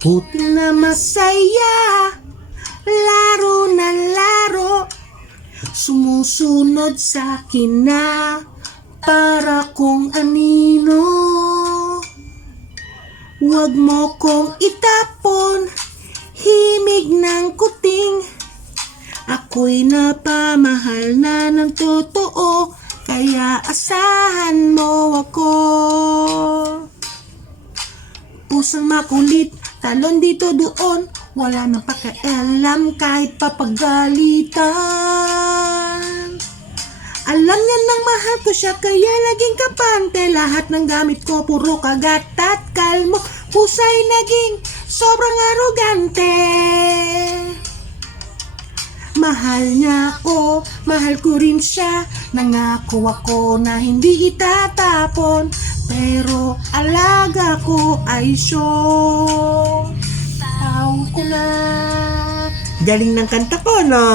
Buti na masaya, laro na laro, sumusunod sa akin na para kung anino. Huwag mo kong itapon, himig ng kuting. Ako'y napamahal na ng totoo, kaya asahan mo ako. Pusang makulit, talon dito doon, wala nang pakialam kahit papagalitan. Alam niya nang mahal ko siya, kaya naging kapante. Lahat ng gamit ko puro kagat at kalmo, pusa'y naging sobrang arogante. Mahal niya ako, mahal ko rin siya. Nangako ako na hindi itatapon, pero alaga ko ay sure. Tao ko na. Galing ng kanta ko, no?